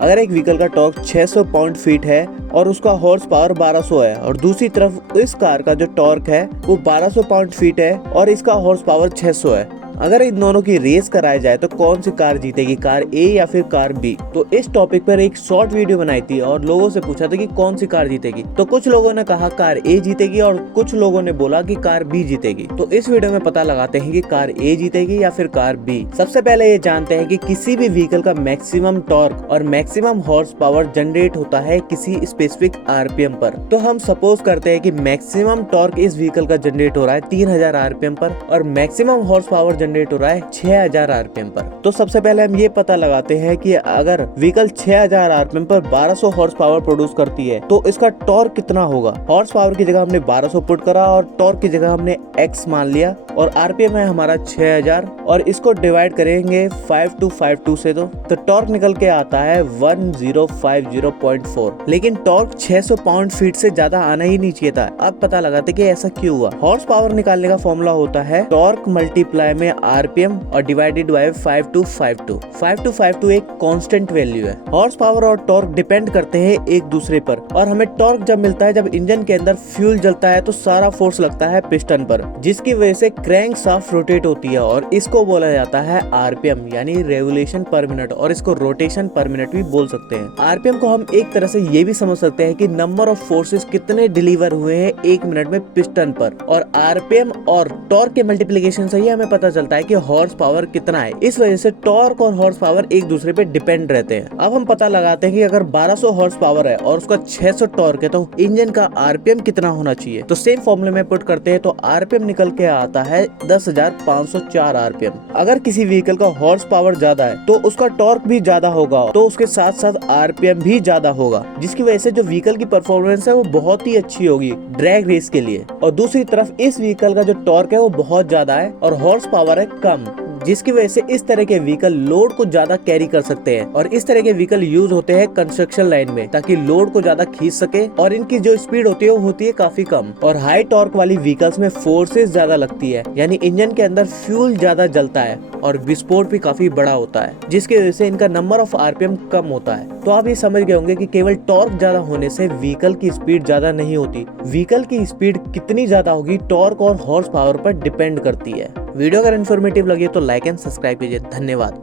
अगर एक व्हीकल का टॉर्क 600 पाउंड फीट है और उसका हॉर्स पावर 1200 है और दूसरी तरफ इस कार का जो टॉर्क है वो 1200 पाउंड फीट है और इसका हॉर्स पावर 600 है, अगर इन दोनों की रेस कराई जाए तो कौन सी कार जीतेगी, कार ए या फिर कार बी? तो इस टॉपिक पर एक शॉर्ट वीडियो बनाई थी और लोगों से पूछा था कि कौन सी कार जीतेगी। तो कुछ लोगों ने कहा कार ए जीतेगी और कुछ लोगों ने बोला कि कार बी जीतेगी। तो इस वीडियो में पता लगाते हैं कि कार ए जीतेगी या फिर कार बी। सबसे पहले ये जानते हैं कि किसी भी व्हीकल का मैक्सिमम टॉर्क और मैक्सिमम हॉर्स पावर जनरेट होता है किसी स्पेसिफिक आरपीएम पर। तो हम सपोज करते हैं कि मैक्सिमम टॉर्क इस व्हीकल का जनरेट हो रहा है 3000 आरपीएम पर और मैक्सिमम हॉर्स पावर जनरेट हो रहा है 6000 आरपीएम पर। तो सबसे पहले हम ये पता लगाते हैं कि अगर व्हीकल 6000 आरपीएम पर 1200 हॉर्स पावर प्रोड्यूस करती है तो इसका टॉर्क कितना होगा। हॉर्स पावर की जगह हमने 1200 पुट करा और टॉर्क की जगह हमने x मान लिया और आरपीएम है हमारा 6000 और इसको डिवाइड करेंगे 5252 से तो टॉर्क निकल के आता है 1050.4। लेकिन टॉर्क 600 पाउंड फीट से ज्यादा आना ही नहीं चाहिए था। अब पता लगाते कि ऐसा क्यों हुआ। हॉर्स पावर निकालने का फॉर्मूला होता है टॉर्क मल्टीप्लाई में आरपीएम और डिवाइडेड बाय 5252। 5252 एक कांस्टेंट वैल्यू है। हॉर्स पावर और टॉर्क डिपेंड करते हैं एक दूसरे पर और हमें टॉर्क जब मिलता है जब इंजन के अंदर फ्यूल जलता है तो सारा फोर्स लगता है पिस्टन पर, जिसकी वजह से क्रैंक शाफ्ट रोटेट होती है और इसको बोला जाता है आरपीएम यानी रेवोल्यूशन पर मिनट और इसको रोटेशन पर मिनट भी बोल सकते हैं। आरपीएम को हम एक तरह से ये भी समझ सकते हैं कि नंबर ऑफ फोर्सेस कितने डिलीवर हुए हैं 1 मिनट में पिस्टन पर, और आरपीएम और टॉर्क के मल्टीप्लिकेशन से ही हमें पता चलता है कि हॉर्स पावर कितना है। इस वजह से टॉर्क और हॉर्स पावर एक दूसरे पे डिपेंड रहते हैं। अब हम पता लगाते हैं कि अगर 1200 हॉर्स पावर है और उसका 600 टॉर्क है तो इंजन का आरपीएम कितना होना चाहिए। तो सेम फॉर्मूले में पुट करते हैं तो आरपीएम निकल के आता है 10,504 आरपीएम। अगर किसी व्हीकल का हॉर्स पावर ज्यादा है तो उसका टॉर्क भी ज्यादा होगा तो उसके साथ साथ आरपीएम भी ज्यादा होगा, जिसकी वजह से जो व्हीकल की परफॉर्मेंस है वो बहुत ही अच्छी होगी ड्रैग रेस के लिए। और दूसरी तरफ इस व्हीकल का जो टॉर्क है वो बहुत ज्यादा है और हॉर्स पावर है कम, जिसकी वजह से इस तरह के व्हीकल लोड को ज्यादा कैरी कर सकते हैं। और इस तरह के व्हीकल यूज होते हैं कंस्ट्रक्शन लाइन में ताकि लोड को ज्यादा खींच सके और इनकी जो स्पीड होती है वो होती है काफी कम। और हाई टॉर्क वाली व्हीकल्स में फोर्सेस ज्यादा लगती है यानी इंजन के अंदर फ्यूल ज्यादा जलता है और विस्फोट भी काफी बड़ा होता है, जिसकी वजह से इनका नंबर ऑफ आरपीएम कम होता है। तो आप ये समझ गए होंगे कि केवल टॉर्क ज्यादा होने से व्हीकल की स्पीड ज्यादा नहीं होती। व्हीकल की स्पीड कितनी ज्यादा होगी टॉर्क और हॉर्स पावर पर डिपेंड करती है। वीडियो अगर इन्फॉर्मेटिव लगे तो लाइक एंड सब्सक्राइब कीजिए। धन्यवाद।